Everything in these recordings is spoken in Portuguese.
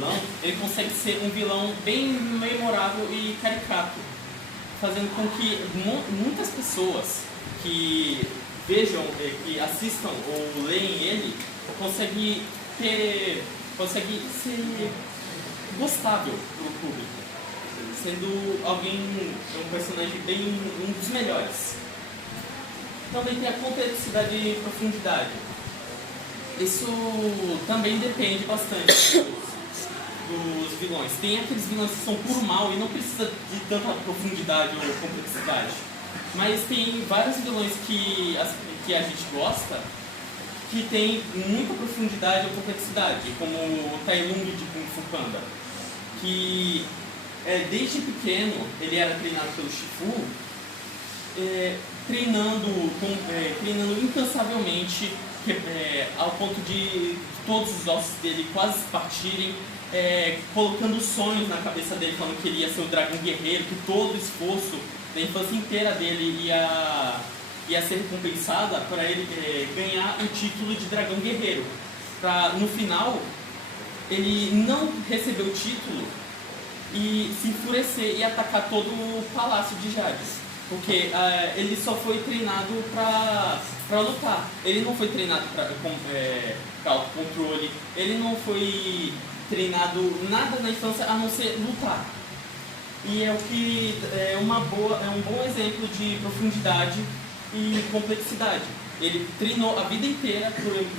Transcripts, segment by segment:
vilão, ele consegue ser um vilão bem memorável e caricato, fazendo com que muitas pessoas que vejam, que assistam ou leem ele, consegue ser gostável pelo público, sendo um personagem um dos melhores. Também tem a complexidade e profundidade. Isso também depende bastante dos vilões. Tem aqueles vilões que são por mal e não precisa de tanta profundidade ou complexidade. Mas tem vários vilões que a gente gosta que tem muita profundidade ou complexidade, como o Tai Lung de Kung Fu Panda, que desde pequeno ele era treinado pelo Shifu, treinando incansavelmente, ao ponto de todos os ossos dele quase partirem, colocando sonhos na cabeça dele, falando que ele ia ser o dragão guerreiro, que todo o esforço da infância inteira dele ia ser recompensada para ele ganhar o título de dragão guerreiro. Para no final ele não receber o título e se enfurecer e atacar todo o palácio de Jades, porque ele só foi treinado para lutar. Ele não foi treinado para autocontrole, ele não foi treinado nada na infância a não ser lutar. E é um bom exemplo de profundidade e complexidade. Ele treinou a vida inteira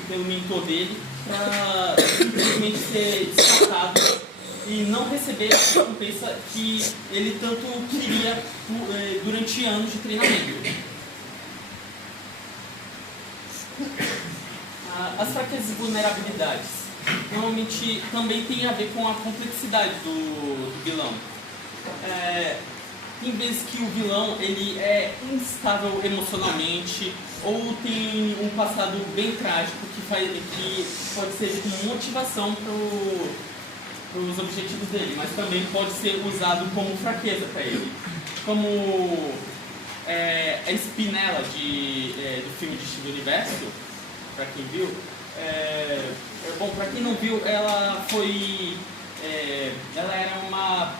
pelo mentor dele para simplesmente ser descartado e não receber a recompensa que ele tanto queria durante anos de treinamento. As fraquezas e vulnerabilidades normalmente também tem a ver com a complexidade do vilão. Tem vezes que o vilão ele é instável emocionalmente ou tem um passado bem trágico que pode ser como motivação para os objetivos dele, mas também pode ser usado como fraqueza para ele. Como a Spinella do filme de Steven Universo, para quem viu. Bom, para quem não viu, ela era uma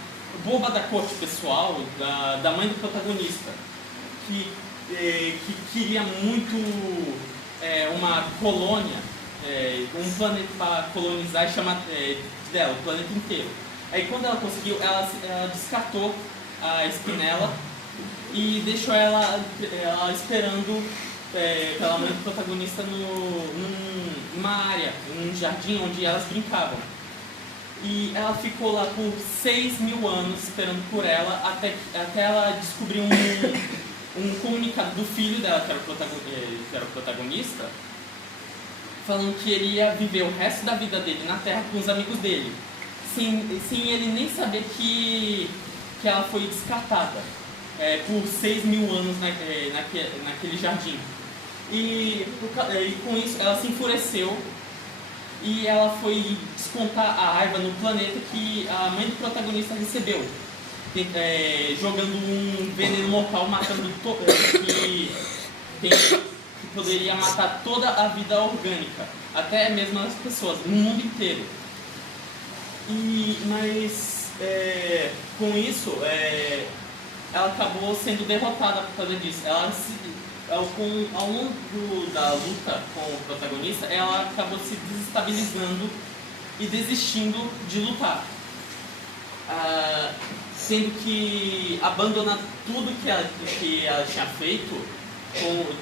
boba da corte pessoal da mãe do protagonista, que queria muito uma colônia, um planeta para colonizar e chamar dela, o planeta inteiro. Aí quando ela conseguiu, ela descartou a Spinella e deixou ela esperando pela mãe do protagonista numa área, num jardim onde elas brincavam. E ela ficou lá por 6.000 anos esperando por ela, até ela descobrir um comunicado do filho dela, que era o protagonista, falando que ele ia viver o resto da vida dele na Terra com os amigos dele, sem ele nem saber que ela foi descartada por 6.000 anos naquele jardim. E com isso ela se enfureceu e ela foi descontar a raiva no planeta que a mãe do protagonista recebeu, jogando um veneno mortal, matando que poderia matar toda a vida orgânica, até mesmo as pessoas, no mundo inteiro. Mas com isso ela acabou sendo derrotada por causa disso. Ao longo da luta com o protagonista, ela acabou se desestabilizando e desistindo de lutar, sendo que abandonar tudo que ela tinha feito,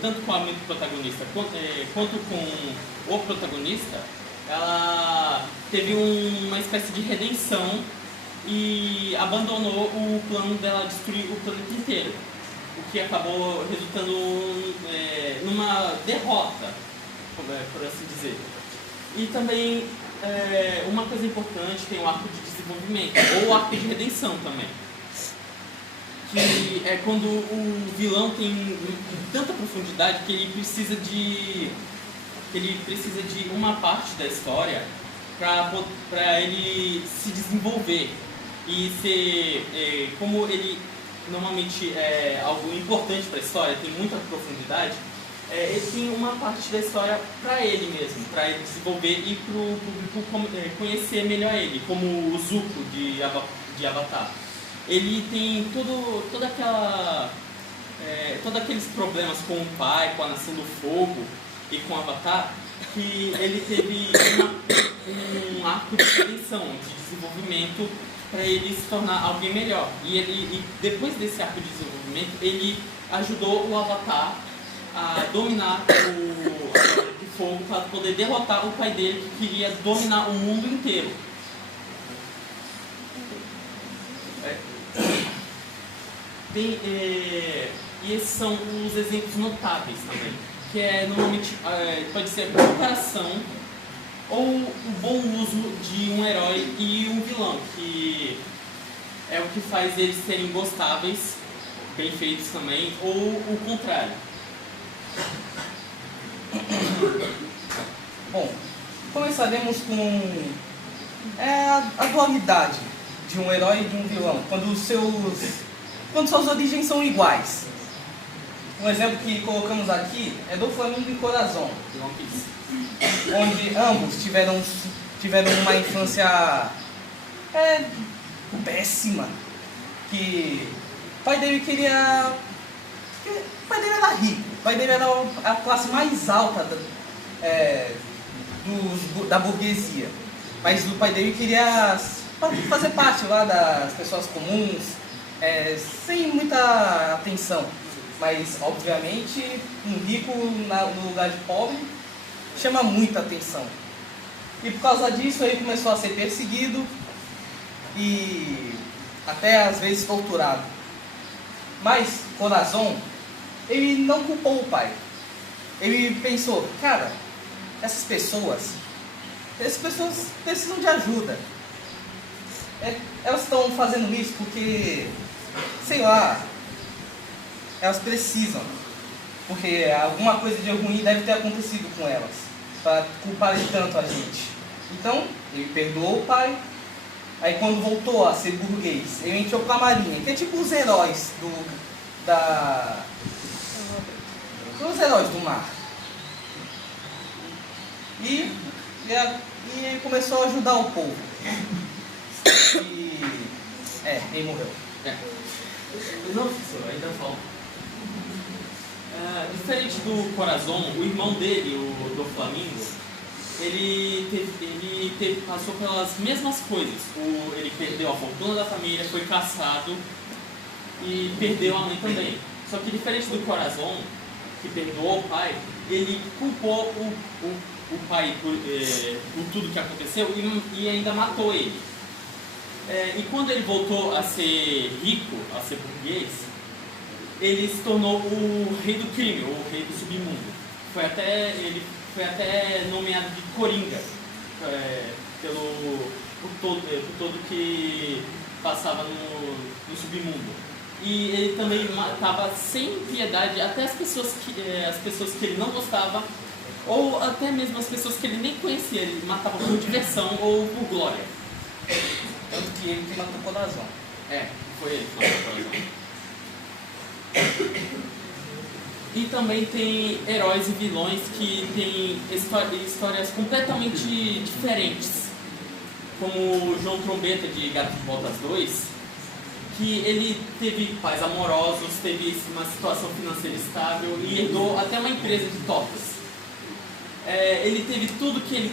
tanto com a mãe do protagonista quanto com o protagonista. Ela teve uma espécie de redenção e abandonou o plano dela destruir o planeta inteiro, o que acabou resultando numa derrota, por assim dizer. E também uma coisa importante, tem o arco de desenvolvimento, ou o arco de redenção também, que é quando o vilão tem tanta profundidade que ele precisa de uma parte da história para ele se desenvolver e ser, como ele normalmente é algo importante para a história, tem muita profundidade, ele tem uma parte da história para ele mesmo, para ele desenvolver e para o público conhecer melhor ele, como o Zuko de Avatar. Ele tem todos aqueles problemas com o pai, com a Nação do Fogo e com o Avatar, que ele teve um arco de redenção, de desenvolvimento para ele se tornar alguém melhor. E depois desse arco de desenvolvimento, ele ajudou o Avatar a dominar o fogo para poder derrotar o pai dele, que queria dominar o mundo inteiro. E esses são os exemplos notáveis também, que normalmente pode ser a comparação ou o bom uso de um herói e um vilão, que é o que faz eles serem gostáveis, bem feitos também, ou o contrário. Bom, começaremos com a dualidade de um herói e de um vilão, quando suas origens são iguais. Um exemplo que colocamos aqui é do Flamengo e Corazon, onde ambos tiveram uma infância péssima, que o pai dele queria... O pai dele era rico, o pai dele era a classe mais alta da burguesia, mas o pai dele queria fazer parte lá das pessoas comuns, sem muita atenção. Mas, obviamente, um rico no lugar de pobre chama muita atenção. E por causa disso, ele começou a ser perseguido e até às vezes torturado. Mas Corazon, ele não culpou o pai. Ele pensou, cara, essas pessoas precisam de ajuda. Elas estão fazendo isso porque, sei lá, elas precisam, porque alguma coisa de ruim deve ter acontecido com elas, para culparem tanto a gente. Então, ele perdoou o pai. Aí quando voltou a ser burguês, ele entrou pra marinha, que é tipo os heróis os heróis do mar. E ele começou a ajudar o povo. E ele morreu. Não, professor, ainda falta. Diferente do Corazon, o irmão dele, o do Flamengo, ele passou pelas mesmas coisas. Ele perdeu a fortuna da família, foi caçado e perdeu a mãe também. Só que diferente do Corazon, que perdoou o pai, ele culpou o pai por tudo que aconteceu e ainda matou ele. E quando ele voltou a ser rico, a ser burguês, ele se tornou o rei do crime, o rei do submundo. Ele foi até nomeado de Coringa, por todo que passava no submundo. E ele também matava sem piedade até as pessoas que ele não gostava, ou até mesmo as pessoas que ele nem conhecia. Ele matava por diversão ou por glória. Tanto que ele que matou o Corazon. Foi ele que matou o Corazon. E também tem heróis e vilões que têm histórias completamente diferentes, como o João Trombeta de Gato de Botas 2, que ele teve pais amorosos, teve uma situação financeira estável e herdou até uma empresa de tortas. Ele teve tudo que ele